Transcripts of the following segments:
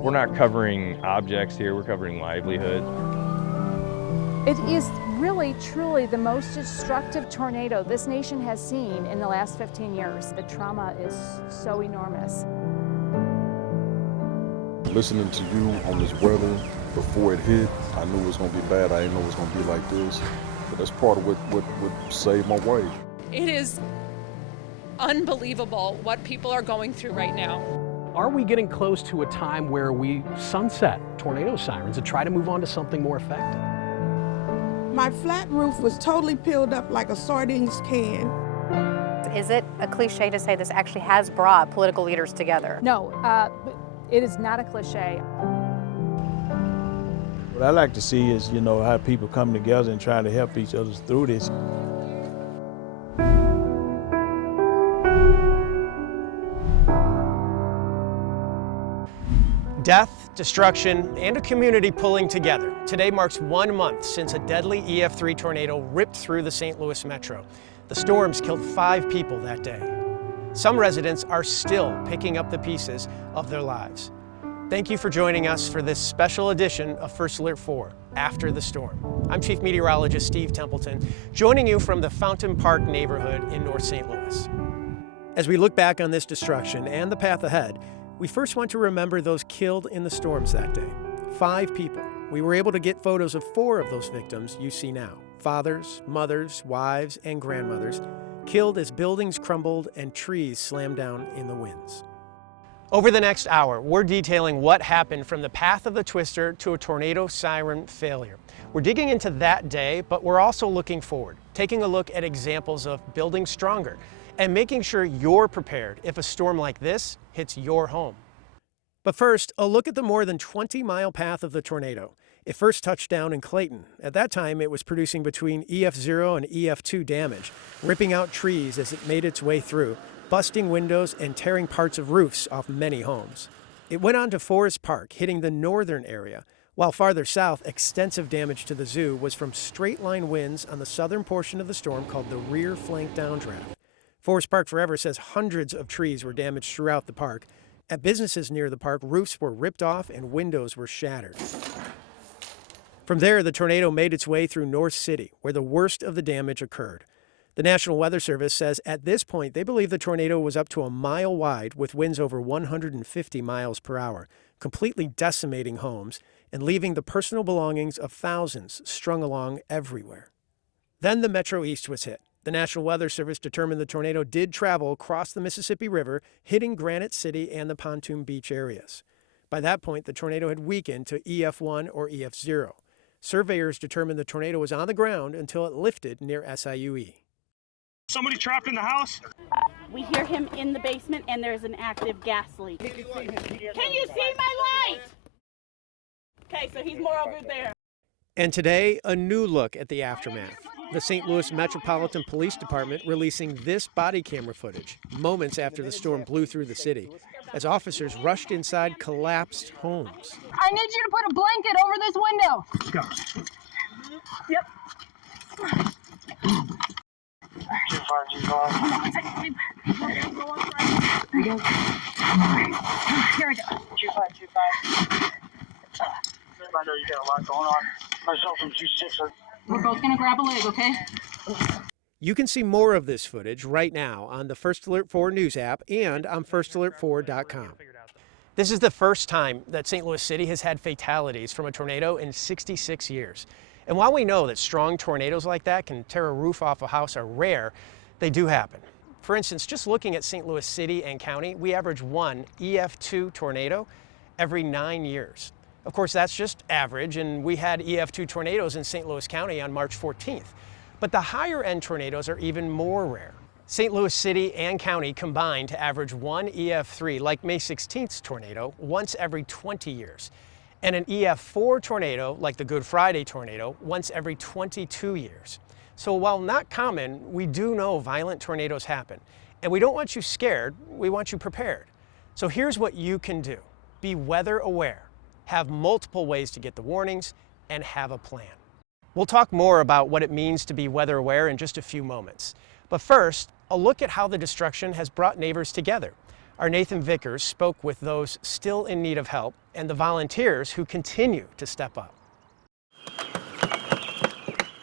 We're not covering objects here, we're covering livelihoods. It is really, truly the most destructive tornado this nation has seen in the last 15 years. The trauma is so enormous. Listening to you on this weather before it hit, I knew it was going to be bad. I didn't know it was going to be like this. But that's part of what saved my way. It is unbelievable what people are going through right now. Are we getting close to a time where we sunset tornado sirens and try to move on to something more effective? My flat roof was totally peeled up like a sardines can. Is it a cliche to say this actually has brought political leaders together? No, it is not a cliche. What I like to see is, how people come together and try to help each other through this. Death, destruction, and a community pulling together. Today marks 1 month since a deadly EF3 tornado ripped through the St. Louis metro. The storms killed 5 people that day. Some residents are still picking up the pieces of their lives. Thank you for joining us for this special edition of First Alert 4, After the Storm. I'm Chief Meteorologist Steve Templeton, joining you from the Fountain Park neighborhood in North St. Louis. As we look back on this destruction and the path ahead, we first want to remember those killed in the storms that day. 5 people. We were able to get photos of 4 of those victims you see now. Fathers, mothers, wives, and grandmothers killed as buildings crumbled and trees slammed down in the winds. Over the next hour, we're detailing what happened from the path of the twister to a tornado siren failure. We're digging into that day, but we're also looking forward, taking a look at examples of building stronger and making sure you're prepared if a storm like this hits your home. But first, a look at the more than 20-mile path of the tornado. It first touched down in Clayton. At that time, it was producing between EF0 and EF2 damage, ripping out trees as it made its way through, busting windows and tearing parts of roofs off many homes. It went on to Forest Park, hitting the northern area, while farther south, extensive damage to the zoo was from straight-line winds on the southern portion of the storm called the rear flank downdraft. Forest Park Forever says hundreds of trees were damaged throughout the park. At businesses near the park, roofs were ripped off and windows were shattered. From there, the tornado made its way through North City, where the worst of the damage occurred. The National Weather Service says at this point they believe the tornado was up to a mile wide with winds over 150 miles per hour, completely decimating homes and leaving the personal belongings of thousands strung along everywhere. Then the Metro East was hit. The National Weather Service determined the tornado did travel across the Mississippi River, hitting Granite City and the Pontoon Beach areas. By that point, the tornado had weakened to EF1 or EF0. Surveyors determined the tornado was on the ground until it lifted near SIUE. Somebody trapped in the house? We hear him in the basement and there's an active gas leak. Can you see my light? Okay, so he's more over there. And today, a new look at the aftermath. The St. Louis Metropolitan Police Department releasing this body camera footage moments after the storm blew through the city as officers rushed inside collapsed homes. I need you to put a blanket over this window. Go. Yep. Here we go. 2525. I know you got a lot going on. Myself and 26. We're both gonna grab a leg, okay? You can see more of this footage right now on the First Alert 4 news app and on firstalert4.com. This is the first time that St. Louis City has had fatalities from a tornado in 66 years. And while we know that strong tornadoes like that can tear a roof off a house are rare, they do happen. For instance, just looking at St. Louis City and County, we average 1 EF2 tornado every 9 years. Of course, that's just average, and we had EF2 tornadoes in St. Louis County on March 14th. But the higher end tornadoes are even more rare. St. Louis City and County combined to average 1 EF3, like May 16th's tornado, once every 20 years. And an EF4 tornado, like the Good Friday tornado, once every 22 years. So while not common, we do know violent tornadoes happen. And we don't want you scared, we want you prepared. So here's what you can do. Be weather aware. Have multiple ways to get the warnings, and have a plan. We'll talk more about what it means to be weather aware in just a few moments. But first, a look at how the destruction has brought neighbors together. Our Nathan Vickers spoke with those still in need of help and the volunteers who continue to step up.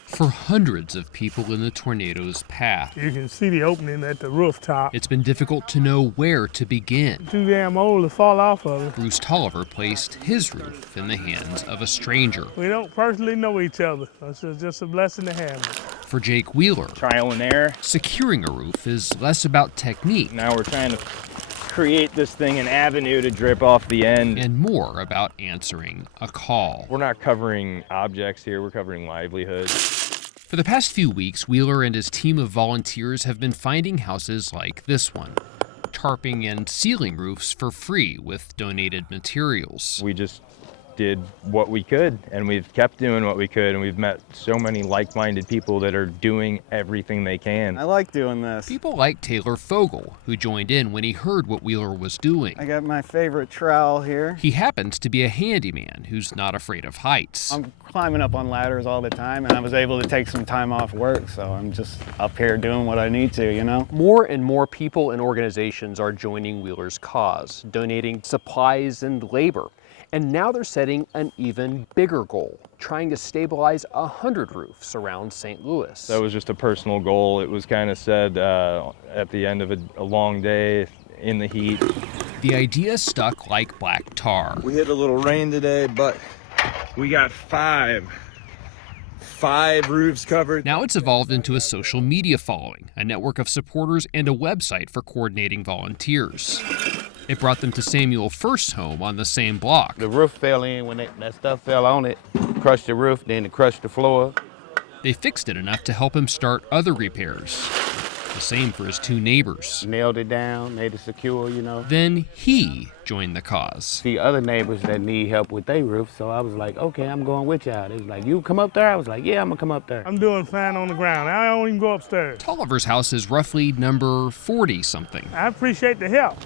For hundreds of people in the tornado's path, you can see the opening at the rooftop. It's been difficult to know where to begin. Too damn old to fall off of it. Bruce Tolliver placed his roof in the hands of a stranger. We don't personally know each other. It's just a blessing to have it. For Jake Wheeler, Trial and error. Securing a roof is less about technique. Now we're trying to create this thing, an avenue to drip off the end. And more about answering a call. We're not covering objects here, we're covering livelihoods. For the past few weeks, Wheeler and his team of volunteers have been finding houses like this one, tarping and sealing roofs for free with donated materials. We just did what we could, and we've kept doing what we could, and we've met so many like-minded people that are doing everything they can. I like doing this. People like Taylor Fogel, who joined in when he heard what Wheeler was doing. I got my favorite trowel here. He happens to be a handyman who's not afraid of heights. I'm climbing up on ladders all the time, and I was able to take some time off work, so I'm just up here doing what I need to, you know? More and more people and organizations are joining Wheeler's cause, donating supplies and labor. And now they're setting an even bigger goal, trying to stabilize 100 roofs around St. Louis. That was just a personal goal. It was kind of said at the end of a long day in the heat. The idea stuck like black tar. We hit a little rain today, but we got five roofs covered. Now it's evolved into a social media following, a network of supporters, and a website for coordinating volunteers. It brought them to Samuel First's home on the same block. The roof fell in when that stuff fell on it, crushed the roof, then it crushed the floor. They fixed it enough to help him start other repairs. The same for his two neighbors. Nailed it down, made it secure, you know. Then he joined the cause. See other neighbors that need help with their roof, so I was like, okay, I'm going with y'all. They was like, you come up there? I was like, yeah, I'm gonna come up there. I'm doing fine on the ground. I don't even go upstairs. Tolliver's house is roughly number 40-something. I appreciate the help.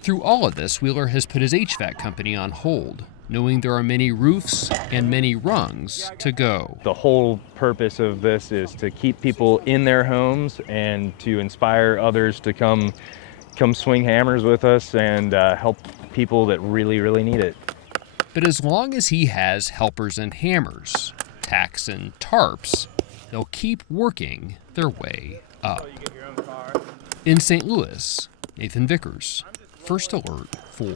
Through all of this, Wheeler has put his HVAC company on hold, knowing there are many roofs and many rungs to go. The whole purpose of this is to keep people in their homes and to inspire others to come swing hammers with us and help people that really, really need it. But as long as he has helpers and hammers, tacks and tarps, they'll keep working their way up. In St. Louis, Nathan Vickers, First Alert 4.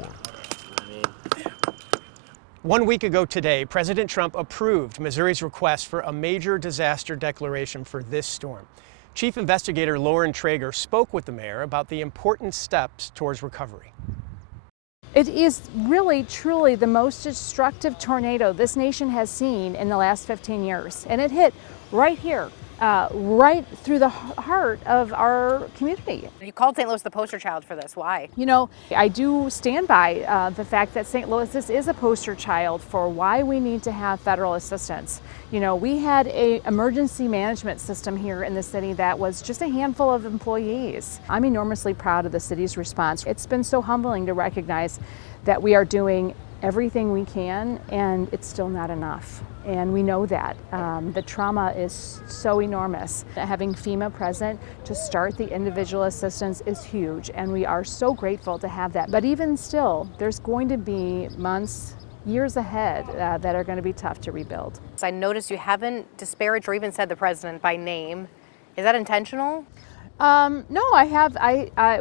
1 week ago today, President Trump approved Missouri's request for a major disaster declaration for this storm. Chief Investigator Lauren Traeger spoke with the mayor about the important steps towards recovery. It is really, truly the most destructive tornado this nation has seen in the last 15 years. And it hit right here, right through the heart of our community. You called St. Louis the poster child for this. Why? You know, I do stand by the fact that St. Louis, this is a poster child for why we need to have federal assistance. You know, we had an emergency management system here in the city that was just a handful of employees. I'm enormously proud of the city's response. It's been so humbling to recognize that we are doing everything we can, and it's still not enough. And we know that. The trauma is so enormous. Having FEMA present to start the individual assistance is huge, and we are so grateful to have that. But even still, there's going to be months, years ahead that are going to be tough to rebuild. I noticed you haven't disparaged or even said the president by name. Is that intentional? No,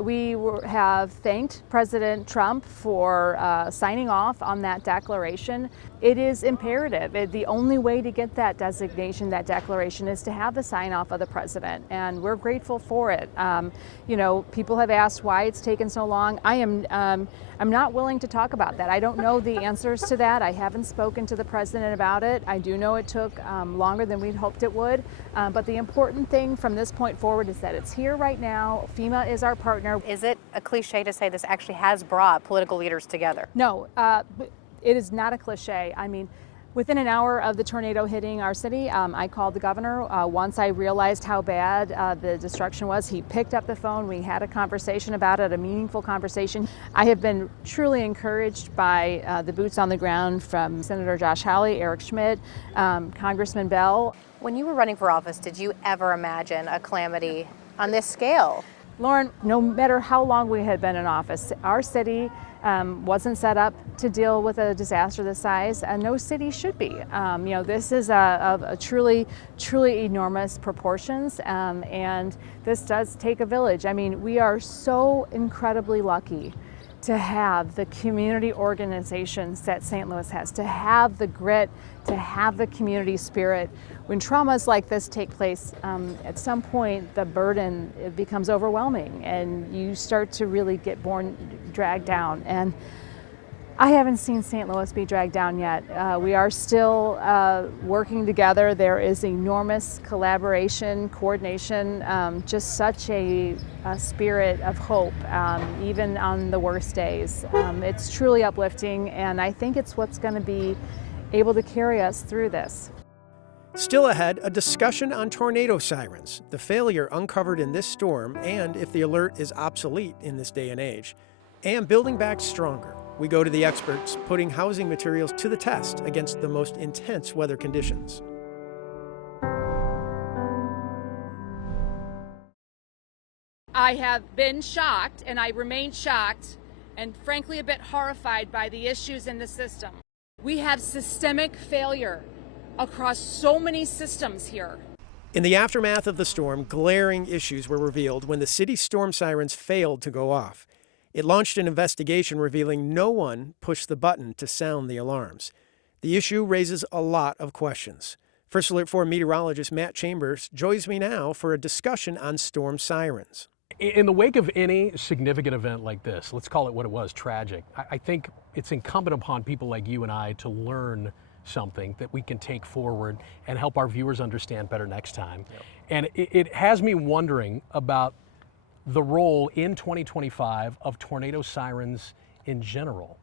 we have thanked President Trump for signing off on that declaration. It is imperative. The only way to get that designation, that declaration, is to have the sign off of the president, and we're grateful for it. You know, people have asked why it's taken so long. I'm not willing to talk about that. I don't know the answers to that. I haven't spoken to the president about it. I do know it took longer than we'd hoped it would, but the important thing from this point forward is that it's here right now. FEMA is our partner. Is it a cliche to say this actually has brought political leaders together? No, it is not a cliche. I mean, within an hour of the tornado hitting our city, I called the governor. Once I realized how bad the destruction was, he picked up the phone. We had a conversation about it, a meaningful conversation. I have been truly encouraged by the boots on the ground from Senator Josh Hawley, Eric Schmidt, Congressman Bell. When you were running for office, did you ever imagine a calamity on this scale? Lauren, no matter how long we had been in office, our city wasn't set up to deal with a disaster this size, and no city should be. This is a truly enormous proportions, and this does take a village. I mean, we are so incredibly lucky to have the community organizations that St. Louis has, to have the grit, to have the community spirit. When traumas like this take place, at some point the burden becomes overwhelming and you start to really get dragged down. And I haven't seen St. Louis be dragged down yet. We are still working together. There is enormous collaboration, coordination, just such a spirit of hope, even on the worst days. It's truly uplifting, and I think it's what's going to be able to carry us through this. Still ahead, a discussion on tornado sirens, the failure uncovered in this storm, and if the alert is obsolete in this day and age, and building back stronger. We go to the experts putting housing materials to the test against the most intense weather conditions. I have been shocked, and I remain shocked, and frankly a bit horrified by the issues in the system. We have systemic failure across so many systems here. In the aftermath of the storm, glaring issues were revealed when the city's storm sirens failed to go off. It launched an investigation revealing no one pushed the button to sound the alarms. The issue raises a lot of questions. First Alert 4 meteorologist Matt Chambers joins me now for a discussion on storm sirens. In the wake of any significant event like this, let's call it what it was, tragic, I think it's incumbent upon people like you and I to learn something that we can take forward and help our viewers understand better next time. Yep. And it has me wondering about the role in 2025 of tornado sirens in general.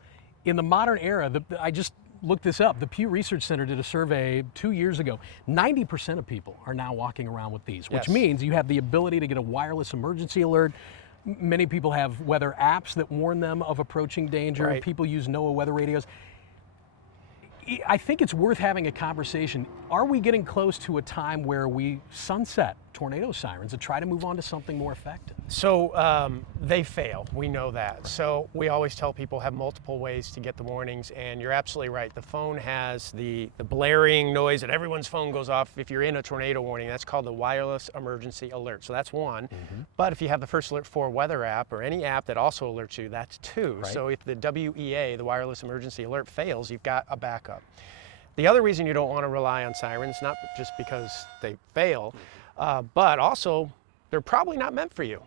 In the modern era, I just looked this up, the Pew Research Center did a survey 2 years ago. 90% of people are now walking around with these, which means you have the ability to get a wireless emergency alert. Many people have weather apps that warn them of approaching danger. Right. People use NOAA weather radios. I think it's worth having a conversation. Are we getting close to a time where we sunset tornado sirens and try to move on to something more effective? So they fail, we know that. So we always tell people have multiple ways to get the warnings, and you're absolutely right. The phone has the blaring noise that everyone's phone goes off if you're in a tornado warning. That's called the wireless emergency alert. So that's one. Mm-hmm. But if you have the First Alert 4 weather app or any app that also alerts you, that's two. Right. So if the WEA, the wireless emergency alert, fails, you've got a backup. The other reason you don't want to rely on sirens, not just because they fail, but also they're probably not meant for you.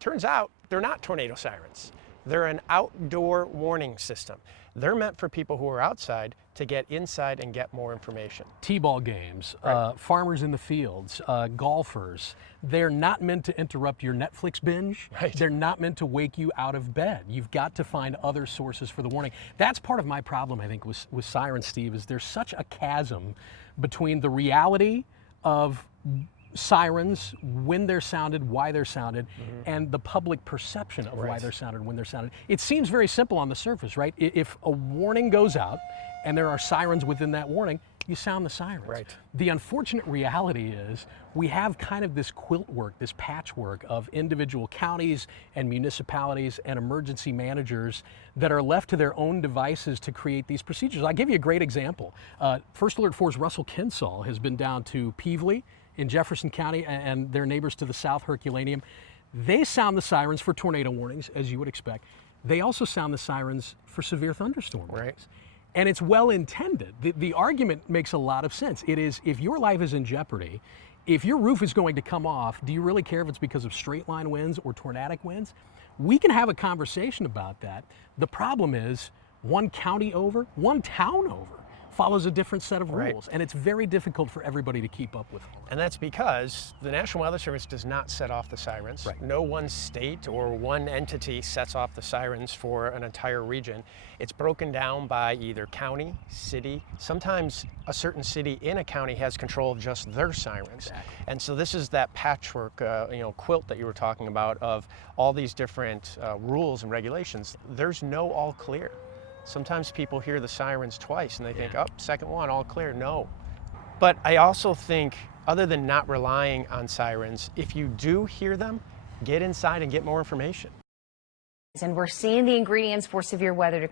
Turns out they're not tornado sirens. They're an outdoor warning system. They're meant for people who are outside to get inside and get more information. T-ball games, right. Farmers in the fields, golfers. They're not meant to interrupt your Netflix binge. Right. They're not meant to wake you out of bed. You've got to find other sources for the warning. That's part of my problem, I think, with sirens, Steve, is there's such a chasm between the reality of sirens, when they're sounded, why they're sounded, and the public perception of why they're sounded, when they're sounded. It seems very simple on the surface, right? If a warning goes out and there are sirens within that warning, you sound the sirens. Right. The unfortunate reality is we have kind of this quilt work, this patchwork of individual counties and municipalities and emergency managers that are left to their own devices to create these procedures. I'll give you a great example. First Alert 4's Russell Kinsall has been down to Peevely in Jefferson County and their neighbors to the south, Herculaneum. They sound the sirens for tornado warnings, as you would expect. They also sound the sirens for severe thunderstorm warnings. And it's well intended. The argument makes a lot of sense. It is, if your life is in jeopardy, if your roof is going to come off, do you really care if it's because of straight line winds or tornadic winds? We can have a conversation about that. The problem is one county over, one town over follows a different set of rules, and it's very difficult for everybody to keep up with. And that's because the National Weather Service does not set off the sirens. Right. No one state or one entity sets off the sirens for an entire region. It's broken down by either county, city. Sometimes a certain city in a county has control of just their sirens. Exactly. And so this is that patchwork, quilt that you were talking about of all these different rules and regulations. There's no all clear. Sometimes people hear the sirens twice and they think, oh, second one, all clear. No. But I also think, other than not relying on sirens, if you do hear them, get inside and get more information. And we're seeing the ingredients for severe weather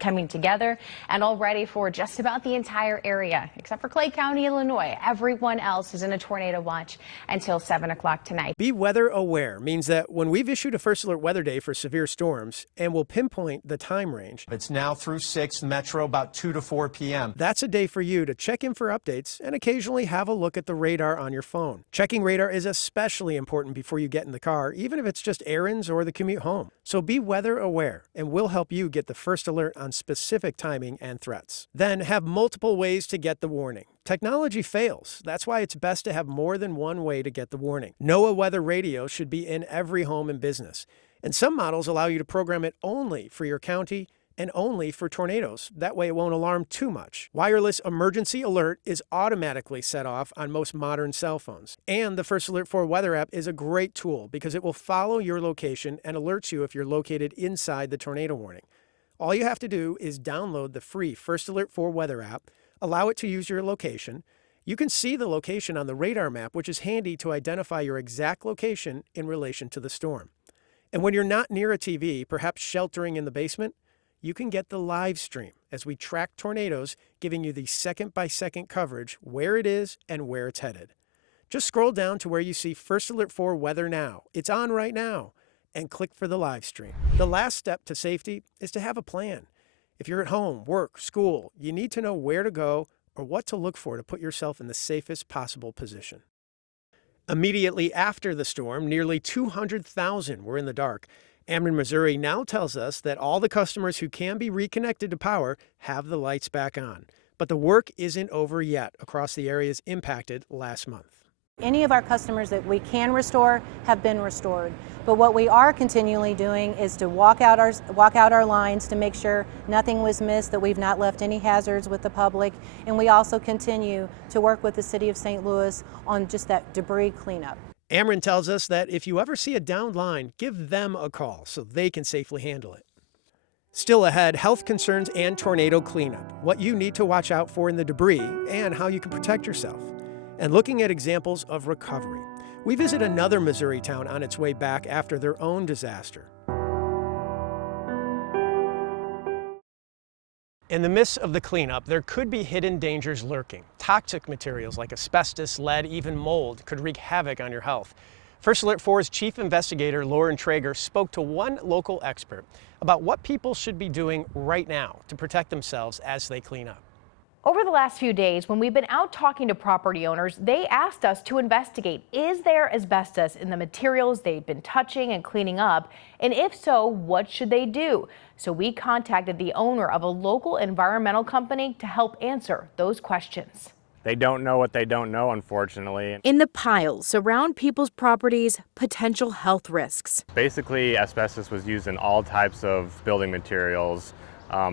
coming together, and already for just about the entire area, except for Clay County, Illinois. Everyone else is in a tornado watch until 7 o'clock tonight. Be weather aware means that when we've issued a first alert weather day for severe storms, and we'll pinpoint the time range. It's now through 6 Metro, about 2 to 4 p.m. That's a day for you to check in for updates and occasionally have a look at the radar on your phone. Checking radar is especially important before you get in the car, even if it's just errands or the commute home. So be weather aware, and we'll help you get the first alert on specific timing and threats. Then have multiple ways to get the warning. Technology fails. That's why it's best to have more than one way to get the warning. NOAA weather radio should be in every home and business, and some models allow you to program it only for your county and only for tornadoes. That way it won't alarm too much. Wireless emergency alert is automatically set off on most modern cell phones. And the First Alert 4 weather app is a great tool because it will follow your location and alerts you if you're located inside the tornado warning. All you have to do is download the free First Alert 4 weather app, allow it to use your location. You can see the location on the radar map, which is handy to identify your exact location in relation to the storm. And when you're not near a TV, perhaps sheltering in the basement, you can get the live stream as we track tornadoes, giving you the second-by-second coverage where it is and where it's headed. Just scroll down to where you see First Alert 4 Weather Now. It's on right now. And click for the live stream. The last step to safety is to have a plan. If you're at home, work, school, you need to know where to go or what to look for to put yourself in the safest possible position. Immediately after the storm, nearly 200,000 were in the dark. Ameren, Missouri now tells us that all the customers who can be reconnected to power have the lights back on. But the work isn't over yet across the areas impacted last month. Any of our customers that we can restore have been restored. But what we are continually doing is to walk out our lines to make sure nothing was missed, that we've not left any hazards with the public. And we also continue to work with the City of St. Louis on just that debris cleanup. Ameren tells us that if you ever see a downed line, give them a call so they can safely handle it. Still ahead, health concerns and tornado cleanup, what you need to watch out for in the debris, and how you can protect yourself. And looking at examples of recovery. We visit another Missouri town on its way back after their own disaster. In the midst of the cleanup, there could be hidden dangers lurking. Toxic materials like asbestos, lead, even mold could wreak havoc on your health. First Alert 4's chief investigator, Lauren Traeger, spoke to one local expert about what people should be doing right now to protect themselves as they clean up. Over the last few days, when we've been out talking to property owners, they asked us to investigate, is there asbestos in the materials they've been touching and cleaning up? And if so, what should they do? So we contacted the owner of a local environmental company to help answer those questions. They don't know what they don't know, unfortunately. In the piles around people's properties, potential health risks. Basically, asbestos was used in all types of building materials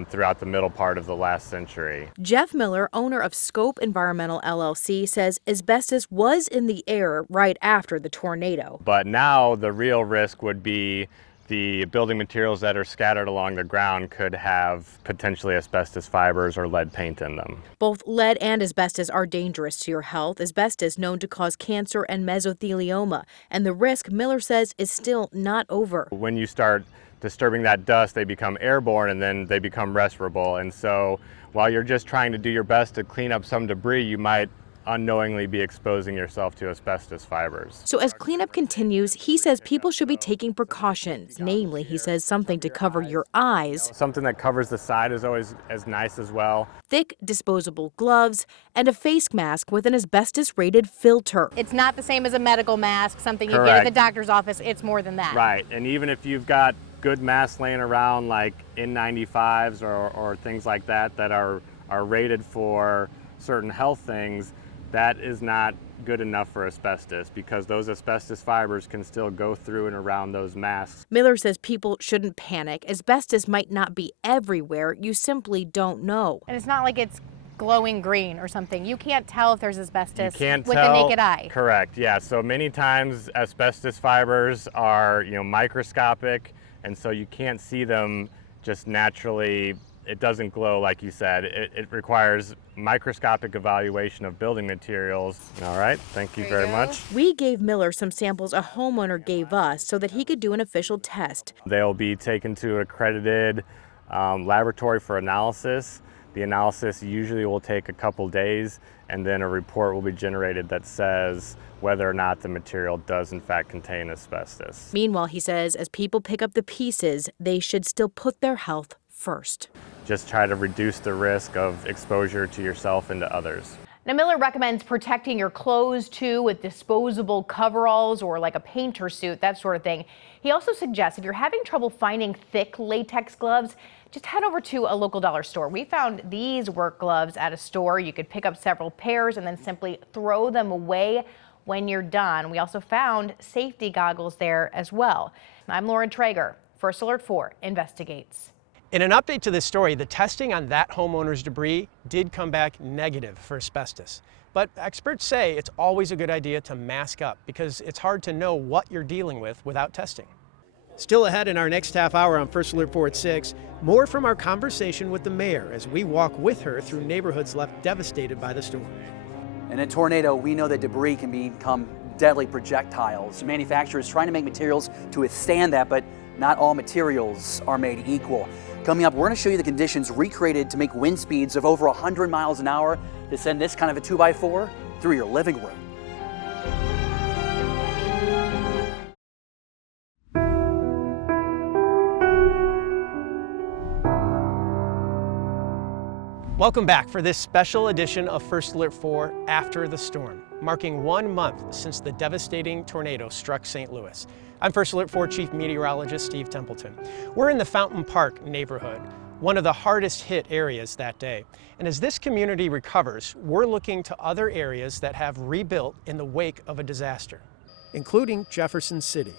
throughout the middle part of the last century. Jeff Miller, owner of Scope Environmental LLC, says asbestos was in the air right after the tornado. But now the real risk would be the building materials that are scattered along the ground could have potentially asbestos fibers or lead paint in them. Both lead and asbestos are dangerous to your health. Asbestos known to cause cancer and mesothelioma, and the risk, Miller says, is still not over. When you start disturbing that dust, they become airborne and then they become respirable. And so while you're just trying to do your best to clean up some debris, you might unknowingly be exposing yourself to asbestos fibers. So as cleanup continues, he says people should be taking precautions. Namely, he says something to cover your eyes. Something that covers the side is always as nice as well. Thick disposable gloves and a face mask with an asbestos-rated filter. It's not the same as a medical mask, something you Correct. get at the doctor's office. It's more than that. Right, and even if you've got good masks laying around like N95s or things like that that are rated for certain health things, that is not good enough for asbestos because those asbestos fibers can still go through and around those masks. Miller says people shouldn't panic. Asbestos might not be everywhere. You simply don't know. And it's not like it's glowing green or something. You can't tell if there's asbestos with the tell, naked eye. Correct, yeah. So many times asbestos fibers are, microscopic, and so you can't see them just naturally it doesn't glow like you said. It requires microscopic evaluation of building materials. All right, thank you very much. We gave Miller some samples a homeowner gave us so that he could do an official test. They'll be taken to an accredited laboratory for analysis. The analysis usually will take a couple days, and then a report will be generated that says whether or not the material does in fact contain asbestos. Meanwhile, he says, as people pick up the pieces, they should still put their health first. Just try to reduce the risk of exposure to yourself and to others. Now, Miller recommends protecting your clothes too with disposable coveralls or like a painter suit, that sort of thing. He also suggests if you're having trouble finding thick latex gloves, just head over to a local dollar store. We found these work gloves at a store. You could pick up several pairs and then simply throw them away when you're done. We also found safety goggles there as well. I'm Lauren Traeger. First Alert 4 investigates. In an update to this story, the testing on that homeowner's debris did come back negative for asbestos. But experts say it's always a good idea to mask up because it's hard to know what you're dealing with without testing. Still ahead in our next half hour on First Alert 4 at 6, more from our conversation with the mayor as we walk with her through neighborhoods left devastated by the storm. In a tornado, we know that debris can become deadly projectiles. Manufacturers trying to make materials to withstand that, but not all materials are made equal. Coming up, we're going to show you the conditions recreated to make wind speeds of over 100 miles an hour to send this kind of a 2x4 through your living room. Welcome back for this special edition of First Alert 4 After the Storm, marking 1 month since the devastating tornado struck St. Louis. I'm First Alert 4 Chief Meteorologist Steve Templeton. We're in the Fountain Park neighborhood, one of the hardest hit areas that day. And as this community recovers, we're looking to other areas that have rebuilt in the wake of a disaster, including Jefferson City.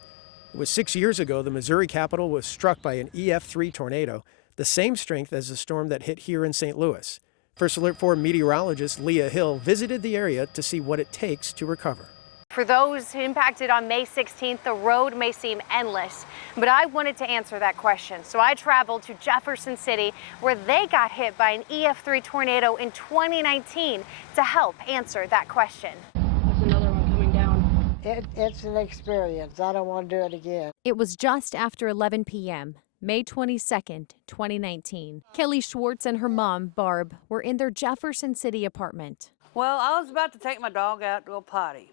It was 6 years ago the Missouri capital was struck by an EF3 tornado, the same strength as the storm that hit here in St. Louis. First Alert 4 meteorologist Leah Hill visited the area to see what it takes to recover. For those impacted on May 16th, the road may seem endless, but I wanted to answer that question. So I traveled to Jefferson City, where they got hit by an EF3 tornado in 2019 to help answer that question. There's another one coming down. It's an experience. I don't want to do it again. It was just after 11 p.m., May 22nd, 2019. Kelly Schwartz and her mom, Barb, were in their Jefferson City apartment. Well, I was about to take my dog out to go potty,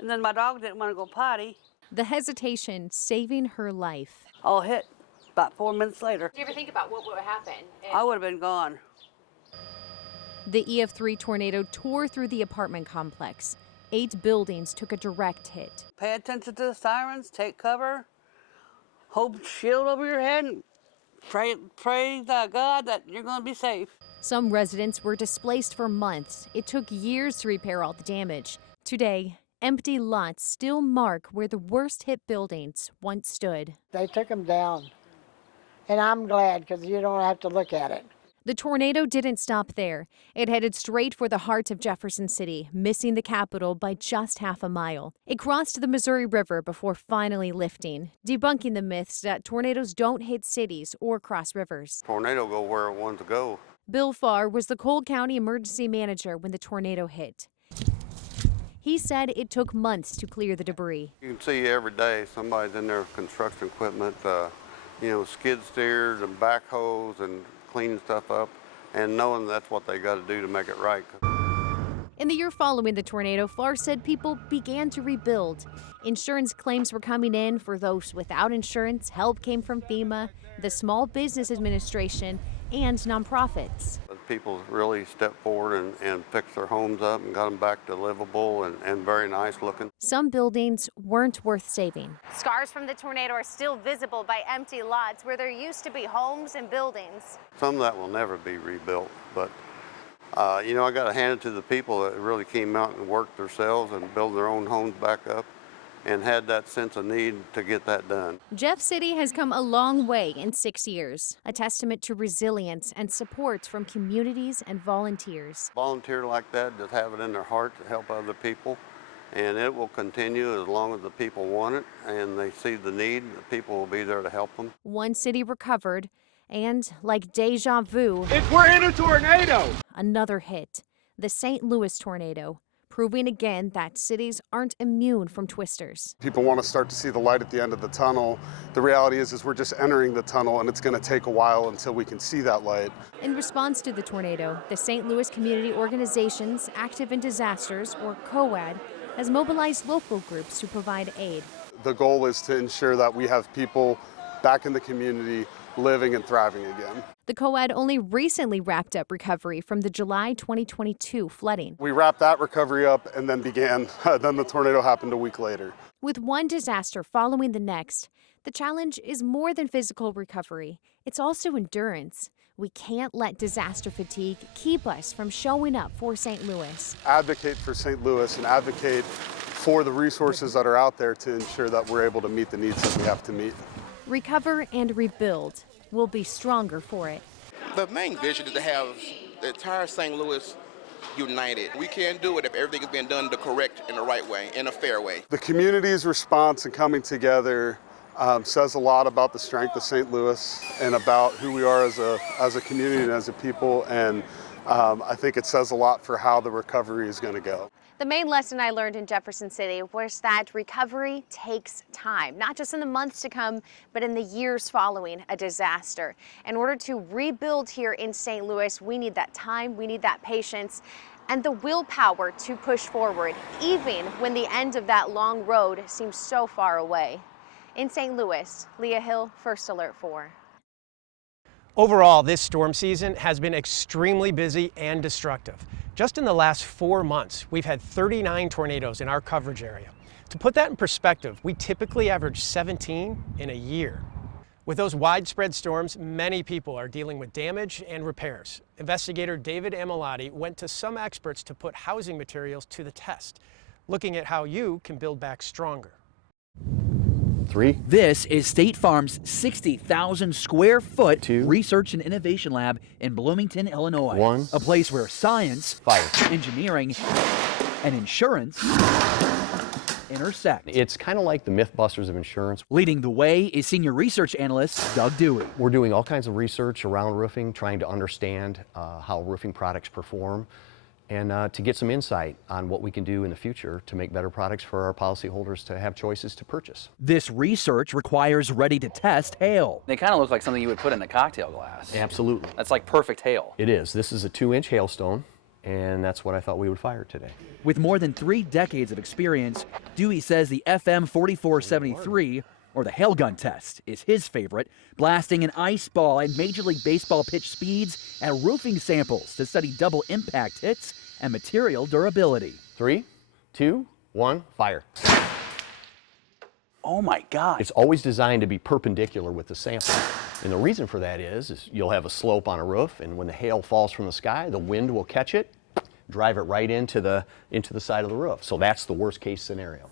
and then my dog didn't want to go potty. The hesitation saving her life. All hit about 4 minutes later. Do you ever think about what would happen? I would have been gone. The EF3 tornado tore through the apartment complex. 8 buildings took a direct hit. Pay attention to the sirens, take cover, hold shield over your head, and pray to God that you're going to be safe. Some residents were displaced for months. It took years to repair all the damage. Today, empty lots still mark where the worst hit buildings once stood. They took them down, and I'm glad because you don't have to look at it. The tornado didn't stop there. It headed straight for the heart of Jefferson City, missing the capital by just half a mile. It crossed the Missouri River before finally lifting, debunking the myths that tornadoes don't hit cities or cross rivers. Tornado go where it wants to go. Bill Farr was the Cole County emergency manager when the tornado hit. He said it took months to clear the debris. You can see every day somebody's in there with construction equipment, skid steers and backhoes and cleaning stuff up, and knowing that's what they got to do to make it right. In the year following the tornado, Farr said people began to rebuild. Insurance claims were coming in for those without insurance. Help came from FEMA, the Small Business Administration, and nonprofits. People really stepped forward and fixed their homes up and got them back to livable and very nice looking. Some buildings weren't worth saving. Scars from the tornado are still visible by empty lots where there used to be homes and buildings. Some of that will never be rebuilt, but I got to hand it to the people that really came out and worked themselves and built their own homes back up and had that sense of need to get that done. Jeff City has come a long way in 6 years, a testament to resilience and support from communities and volunteers. Volunteer like that, just have it in their heart to help other people, and it will continue as long as the people want it and they see the need. The people will be there to help them. One city recovered, And like deja vu, we're in a tornado! Another hit, the St. Louis tornado, proving again that cities aren't immune from twisters. People want to start to see the light at the end of the tunnel. The reality is we're just entering the tunnel, and it's going to take a while until we can see that light. In response to the tornado, the St. Louis Community Organizations Active in Disasters, or COAD, has mobilized local groups to provide aid. The goal is to ensure that we have people back in the community living and thriving again. The COAD only recently wrapped up recovery from the July 2022 flooding. We wrapped that recovery up and then then the tornado happened a week later. With one disaster following the next, the challenge is more than physical recovery. It's also endurance. We can't let disaster fatigue keep us from showing up for St. Louis. Advocate for St. Louis and advocate for the resources that are out there to ensure that we're able to meet the needs that we have to meet. Recover and rebuild. We'll be stronger for it. The main vision is to have the entire St. Louis united. We can't do it if everything is being done the correct and the right way, in a fair way. The community's response and coming together says a lot about the strength of St. Louis and about who we are as a community and as a people, and I think it says a lot for how the recovery is going to go. The main lesson I learned in Jefferson City was that recovery takes time, not just in the months to come, but in the years following a disaster. In order to rebuild here in St. Louis, we need that time, we need that patience, and the willpower to push forward, even when the end of that long road seems so far away. In St. Louis, Leah Hill, First Alert 4. Overall, this storm season has been extremely busy and destructive. Just in the last 4 months, we've had 39 tornadoes in our coverage area. To put that in perspective, we typically average 17 in a year. With those widespread storms, many people are dealing with damage and repairs. Investigator David Amilati went to some experts to put housing materials to the test, looking at how you can build back stronger. 3. This is State Farm's 60,000 square foot research and innovation lab in Bloomington, Illinois. 1. A place where science, Fire. engineering, and insurance intersect. It's kind of like the Mythbusters of insurance. Leading the way is senior research analyst Doug Dewey. We're doing all kinds of research around roofing, trying to understand how roofing products perform, and to get some insight on what we can do in the future to make better products for our policyholders to have choices to purchase. This research requires ready-to-test hail. They kind of look like something you would put in a cocktail glass. Absolutely. That's like perfect hail. It is. This is a 2-inch hailstone, and that's what I thought we would fire today. With more than 3 decades of experience, Dewey says the FM 4473, or the hail gun test, is his favorite, blasting an ice ball at Major League Baseball pitch speeds at roofing samples to study double impact hits and material durability. 3, 2, 1, fire. Oh my God. It's always designed to be perpendicular with the sample. And the reason for that is you'll have a slope on a roof, and when the hail falls from the sky, the wind will catch it, drive it right into the side of the roof. So that's the worst case scenario.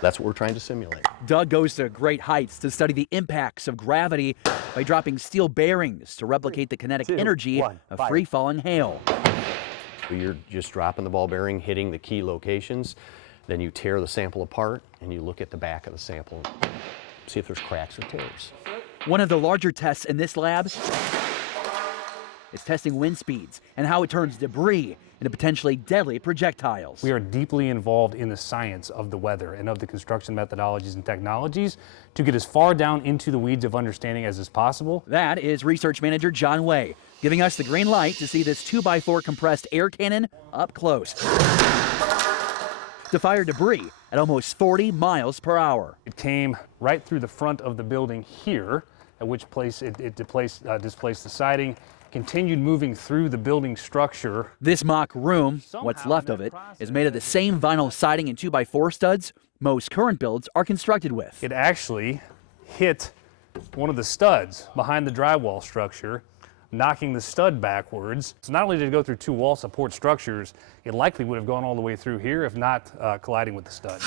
That's what we're trying to simulate. Doug goes to great heights to study the impacts of gravity by dropping steel bearings to replicate the kinetic energy of free-falling hail. So you're just dropping the ball bearing, hitting the key locations, then you tear the sample apart and you look at the back of the sample and see if there's cracks or tears. One of the larger tests in this lab is testing wind speeds and how it turns debris into potentially deadly projectiles. We are deeply involved in the science of the weather and of the construction methodologies and technologies to get as far down into the weeds of understanding as is possible. That is Research Manager John Way, giving us the green light to see this 2x4 compressed air cannon up close to fire debris at almost 40 miles per hour. It came right through the front of the building here, at which place it displaced the siding, continued moving through the building structure. This mock room, what's left of it, is made of the same vinyl siding and 2x4 studs most current builds are constructed with. It actually hit one of the studs behind the drywall structure, knocking the stud backwards. So not only did it go through 2 wall support structures, it likely would have gone all the way through here if not colliding with the stud.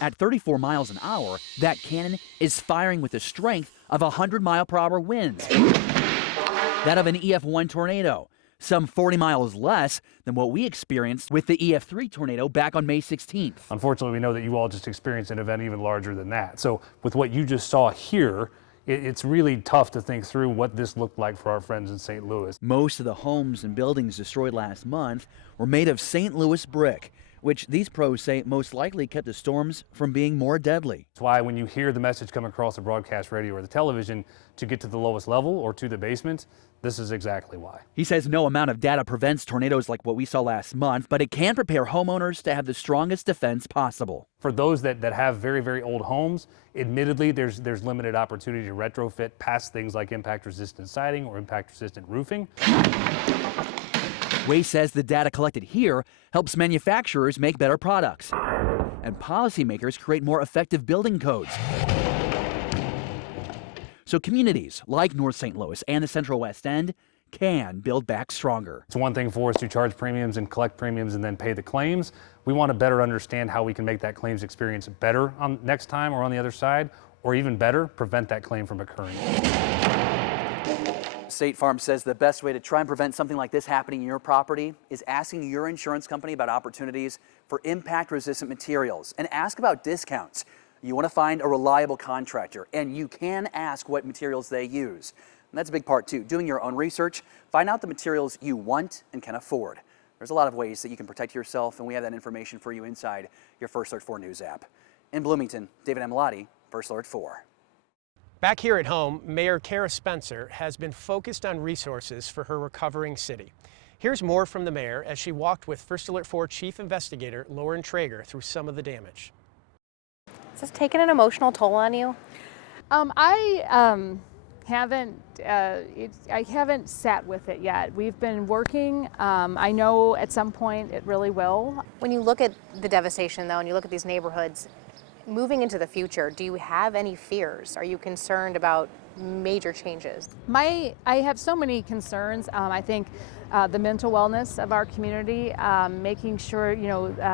At 34 miles an hour, that cannon is firing with the strength of 100-mile-per-hour winds. That of an EF1 tornado, some 40 miles less than what we experienced with the EF3 tornado back on May 16th. Unfortunately, we know that you all just experienced an event even larger than that. So with what you just saw here, It's really tough to think through what this looked like for our friends in St. Louis. Most of the homes and buildings destroyed last month were made of St. Louis brick, which these pros say most likely kept the storms from being more deadly. That's why when you hear the message come across the broadcast radio or the television to get to the lowest level or to the basement, this is exactly why. He says no amount of data prevents tornadoes like what we saw last month, but it can prepare homeowners to have the strongest defense possible. For those that have very, very old homes, admittedly, there's limited opportunity to retrofit past things like impact-resistant siding or impact-resistant roofing. Way says the data collected here helps manufacturers make better products and policymakers create more effective building codes. So communities like North St. Louis and the Central West End can build back stronger. It's one thing for us to charge premiums and collect premiums and then pay the claims. We want to better understand how we can make that claims experience better on next time or on the other side, or even better, prevent that claim from occurring. State Farm says the best way to try and prevent something like this happening in your property is asking your insurance company about opportunities for impact-resistant materials and ask about discounts. You want to find a reliable contractor, and you can ask what materials they use. And that's a big part too, doing your own research. Find out the materials you want and can afford. There's a lot of ways that you can protect yourself, and we have that information for you inside your First Alert 4 News app. In Bloomington, David Amilati, First Alert 4. Back here at home, Mayor Kara Spencer has been focused on resources for her recovering city. Here's more from the mayor as she walked with First Alert 4 Chief Investigator Lauren Traeger through some of the damage. Is this taking an emotional toll on you? I haven't sat with it yet. We've been working. I know at some point it really will. When you look at the devastation, though, and you look at these neighborhoods, moving into the future, do you have any fears? Are you concerned about major changes? I have so many concerns. I think the mental wellness of our community, making sure,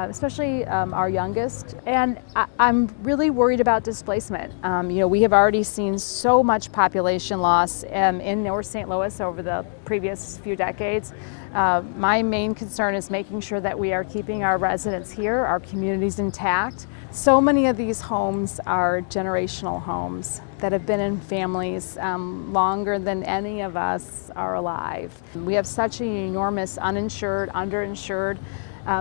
especially our youngest. And I'm really worried about displacement. We have already seen so much population loss in North St. Louis over the previous few decades. My main concern is making sure that we are keeping our residents here, our communities intact. So many of these homes are generational homes that have been in families longer than any of us are alive. We have such an enormous uninsured, underinsured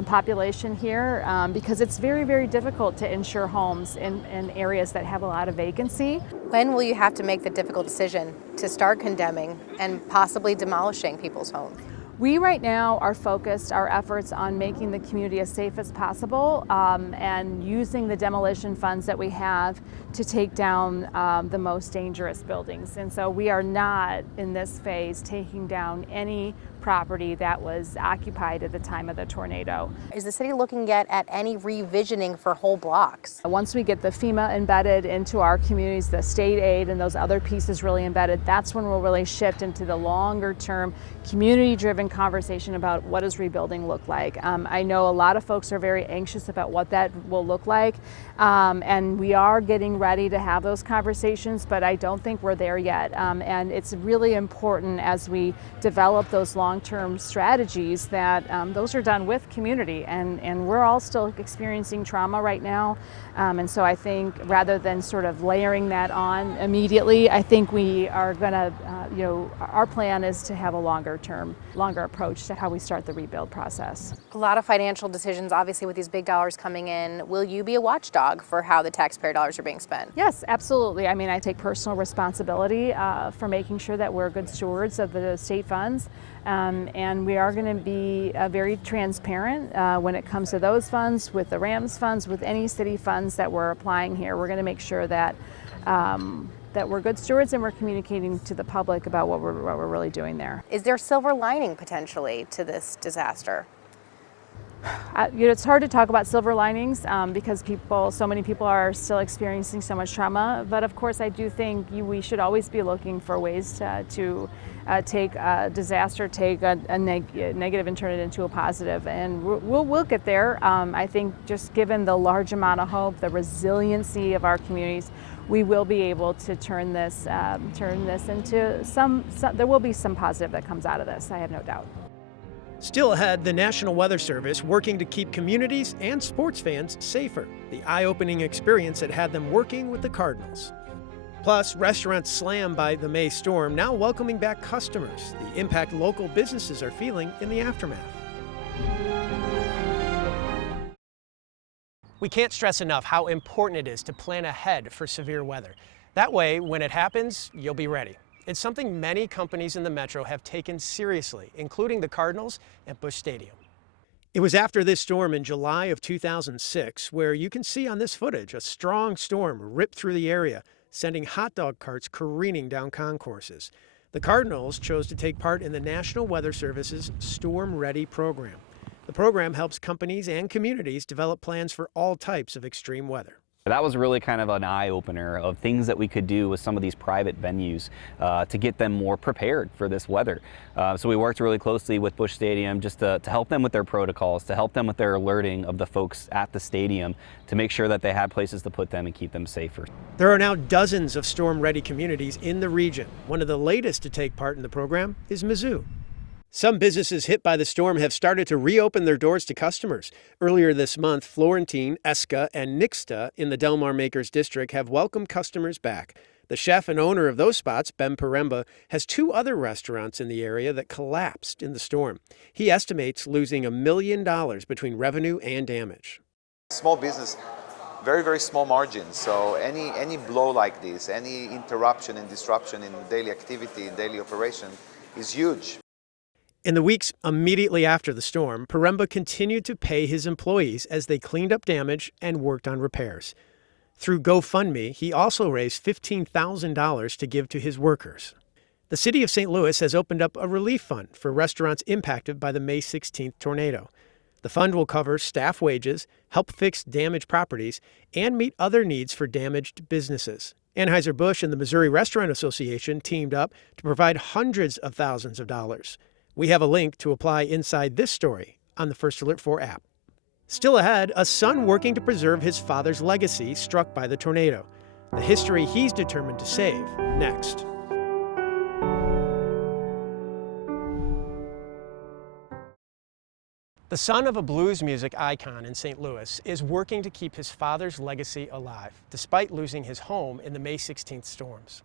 population here because it's very, very difficult to insure homes in areas that have a lot of vacancy. When will you have to make the difficult decision to start condemning and possibly demolishing people's homes? We right now are focused our efforts on making the community as safe as possible and using the demolition funds that we have to take down the most dangerous buildings. And so we are not in this phase taking down any property that was occupied at the time of the tornado. Is the city looking yet at any revisioning for whole blocks? Once we get the FEMA embedded into our communities, the state aid and those other pieces really embedded, that's when we'll really shift into the longer term community-driven conversation about what does rebuilding look like. I know a lot of folks are very anxious about what that will look like, and we are getting ready to have those conversations, but I don't think we're there yet. And it's really important as we develop those long-term strategies that those are done with community, and we're all still experiencing trauma right now. And so I think rather than sort of layering that on immediately, I think we are going to, our plan is to have a longer approach to how we start the rebuild process. A lot of financial decisions, obviously, with these big dollars coming in. Will you be a watchdog for how the taxpayer dollars are being spent? Yes, absolutely. I mean, I take personal responsibility for making sure that we're good stewards of the state funds. And we are going to be very transparent when it comes to those funds, with the RAMS funds, with any city funds that we're applying here. We're going to make sure that that we're good stewards and we're communicating to the public about what we're really doing there. Is there a silver lining potentially to this disaster? It's hard to talk about silver linings because so many people are still experiencing so much trauma. But of course, I do think we should always be looking for ways to take a disaster, take a negative and turn it into a positive. And we'll get there. I think just given the large amount of hope, the resiliency of our communities, we will be able to turn this into some there will be some positive that comes out of this, I have no doubt. Still ahead, the National Weather Service working to keep communities and sports fans safer. The eye-opening experience that had them working with the Cardinals. Plus, restaurants slammed by the May storm now welcoming back customers, the impact local businesses are feeling in the aftermath. We can't stress enough how important it is to plan ahead for severe weather. That way, when it happens, you'll be ready. It's something many companies in the metro have taken seriously, including the Cardinals and Busch Stadium. It was after this storm in July of 2006 where you can see on this footage a strong storm rip through the area, sending hot dog carts careening down concourses. The Cardinals chose to take part in the National Weather Service's Storm Ready program. The program helps companies and communities develop plans for all types of extreme weather. That was really kind of an eye-opener of things that we could do with some of these private venues to get them more prepared for this weather. So we worked really closely with Busch Stadium just to help them with their protocols, to help them with their alerting of the folks at the stadium, to make sure that they had places to put them and keep them safer. There are now dozens of storm-ready communities in the region. One of the latest to take part in the program is Mizzou. Some businesses hit by the storm have started to reopen their doors to customers. Earlier this month, Florentine, Esca, and Nixta in the Del Mar Makers District have welcomed customers back. The chef and owner of those spots, Ben Paremba, has 2 other restaurants in the area that collapsed in the storm. He estimates losing $1 million between revenue and damage. Small business, very, very small margins. So any blow like this, any interruption and disruption in daily activity, in daily operation is huge. In the weeks immediately after the storm, Paremba continued to pay his employees as they cleaned up damage and worked on repairs. Through GoFundMe, he also raised $15,000 to give to his workers. The city of St. Louis has opened up a relief fund for restaurants impacted by the May 16th tornado. The fund will cover staff wages, help fix damaged properties, and meet other needs for damaged businesses. Anheuser-Busch and the Missouri Restaurant Association teamed up to provide hundreds of thousands of dollars. We have a link to apply inside this story on the First Alert 4 app. Still ahead, a son working to preserve his father's legacy struck by the tornado. The history he's determined to save next. The son of a blues music icon in St. Louis is working to keep his father's legacy alive, despite losing his home in the May 16th storms.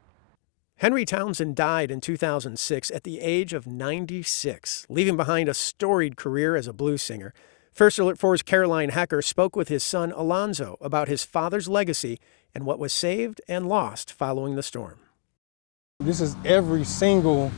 Henry Townsend died in 2006 at the age of 96, leaving behind a storied career as a blues singer. First Alert 4's Caroline Hecker spoke with his son Alonzo about his father's legacy and what was saved and lost following the storm. This is every single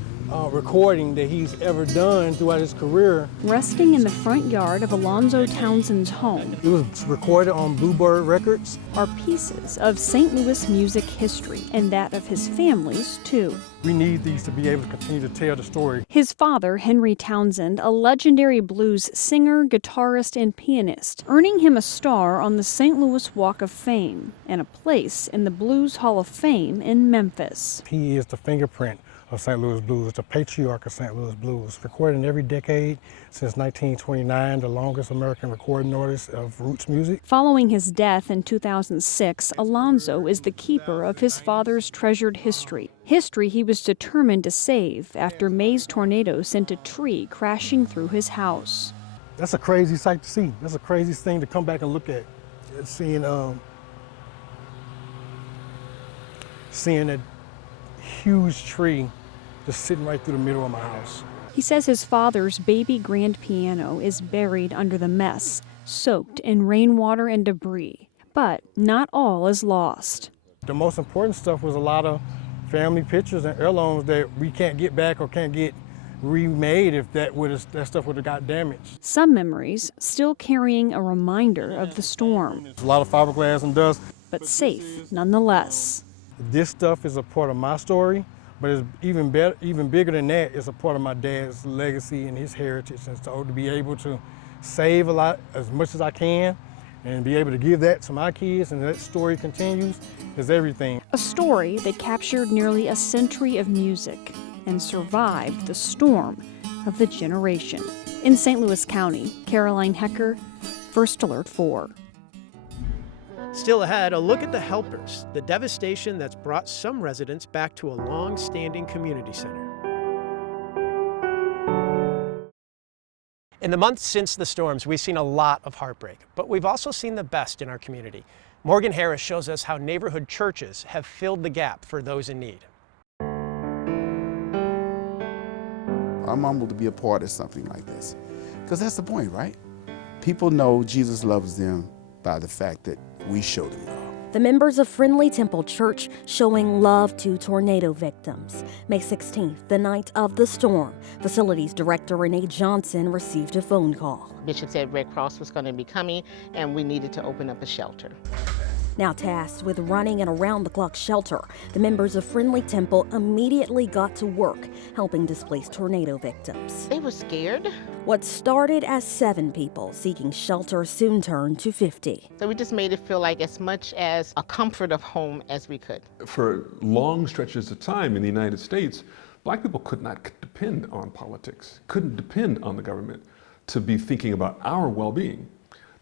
recording that he's ever done throughout his career. Resting in the front yard of Alonzo Townsend's home. It was recorded on Bluebird Records. Are pieces of St. Louis music history, and that of his family's too. We need these to be able to continue to tell the story. His father, Henry Townsend, a legendary blues singer, guitarist, and pianist, earning him a star on the St. Louis Walk of Fame and a place in the Blues Hall of Fame in Memphis. He is the fingerprint of St. Louis blues, the patriarch of St. Louis blues. Recorded in every decade since 1929, the longest American recording artist of roots music. Following his death in 2006, Alonzo is the keeper of his father's treasured history. History he was determined to save after May's tornado sent a tree crashing through his house. That's a crazy sight to see. That's a crazy thing to come back and look at. Seeing that huge tree just sitting right through the middle of my house. He says his father's baby grand piano is buried under the mess, soaked in rainwater and debris. But not all is lost. The most important stuff was a lot of family pictures and heirlooms that we can't get back or can't get remade if that stuff would have got damaged. Some memories still carrying a reminder of the storm. There's a lot of fiberglass and dust. But safe nonetheless. This stuff is a part of my story, but it's even bigger than that. It's a part of my dad's legacy and his heritage, and so to be able to save a lot, as much as I can, and be able to give that to my kids, and that story continues, is everything. A story that captured nearly a century of music and survived the storm of the generation. In St. Louis County, Caroline Hecker, First Alert 4. Still ahead, a look at the helpers, the devastation that's brought some residents back to a long-standing community center. In the months since the storms, we've seen a lot of heartbreak, but we've also seen the best in our community. Morgan Harris shows us how neighborhood churches have filled the gap for those in need. I'm humbled to be a part of something like this, because that's the point, right? People know Jesus loves them by the fact that we show them love. The members of Friendly Temple Church showing love to tornado victims. May 16th, the night of the storm, Facilities Director Renee Johnson received a phone call. Bishop said Red Cross was going to be coming and we needed to open up a shelter. Now tasked with running an around-the-clock shelter, the members of Friendly Temple immediately got to work helping displaced tornado victims. They were scared. What started as 7 people seeking shelter soon turned to 50. So we just made it feel like as much as a comfort of home as we could. For long stretches of time in the United States, Black people could not depend on politics, couldn't depend on the government to be thinking about our well-being.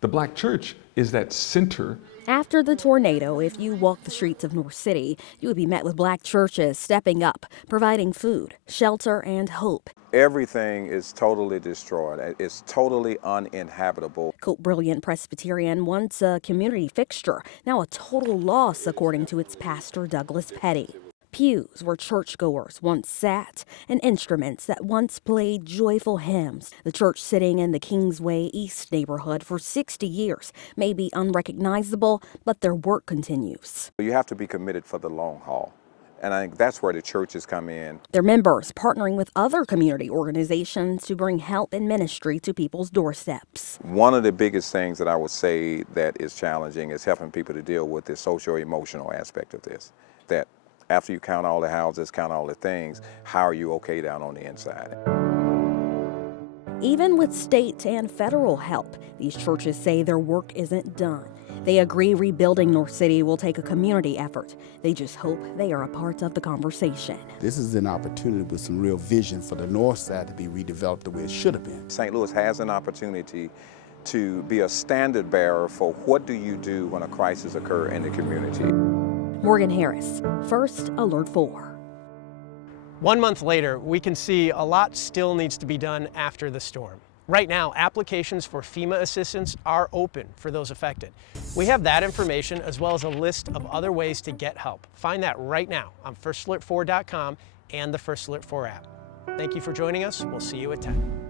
The Black church is that center. After the tornado, if you walk the streets of North City, you would be met with Black churches stepping up, providing food, shelter, and hope. Everything is totally destroyed. It's totally uninhabitable. Cope Brilliant Presbyterian, once a community fixture, now a total loss according to its pastor Douglas Petty. Pews where churchgoers once sat, and instruments that once played joyful hymns. The church sitting in the Kingsway East neighborhood for 60 years may be unrecognizable, but their work continues. You have to be committed for the long haul. And I think that's where the churches come in. Their members partnering with other community organizations to bring help and ministry to people's doorsteps. One of the biggest things that I would say that is challenging is helping people to deal with the socio-emotional aspect of this. That after you count all the houses, count all the things, how are you okay down on the inside? Even with state and federal help, these churches say their work isn't done. They agree rebuilding North City will take a community effort. They just hope they are a part of the conversation. This is an opportunity with some real vision for the north side to be redeveloped the way it should have been. St. Louis has an opportunity to be a standard bearer for what do you do when a crisis occurs in the community. Morgan Harris, First Alert 4. 1 month later, we can see a lot still needs to be done after the storm. Right now, applications for FEMA assistance are open for those affected. We have that information as well as a list of other ways to get help. Find that right now on firstalert4.com and the First Alert 4 app. Thank you for joining us. We'll see you at 10.